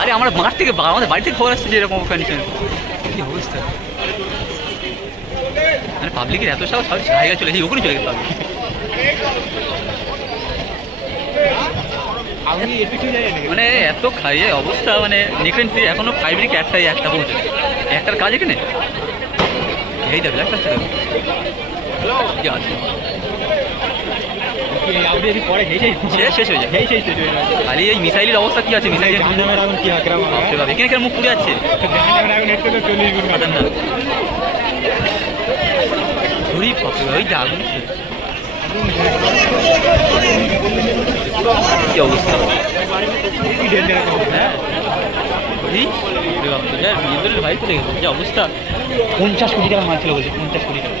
আরে আমার মাঠ থেকে আমাদের বাড়িতে থেকে খবর আসছে যে এরকম কন্ডিশন আরে অবস্থা মানে পাবলিকের এত সব সব জায়গা চলে গেছে ওখানে চলে গেছে পাবলিক মানে এত খাই অবস্থা মানে নিকেন ফিরে এখনো ফাইভ কি একটাই একটা পৌঁছে একটার কাজ এখানে এই যাবে একটা আরে এই মিসাইলের অবস্থা কি আছে মিসাইল এখানে কেন মুখ পুড়ে কি অবস্থা পঞ্চাশ কোটি টাকা মাল ছিল বলছে পঞ্চাশ কোটি টাকা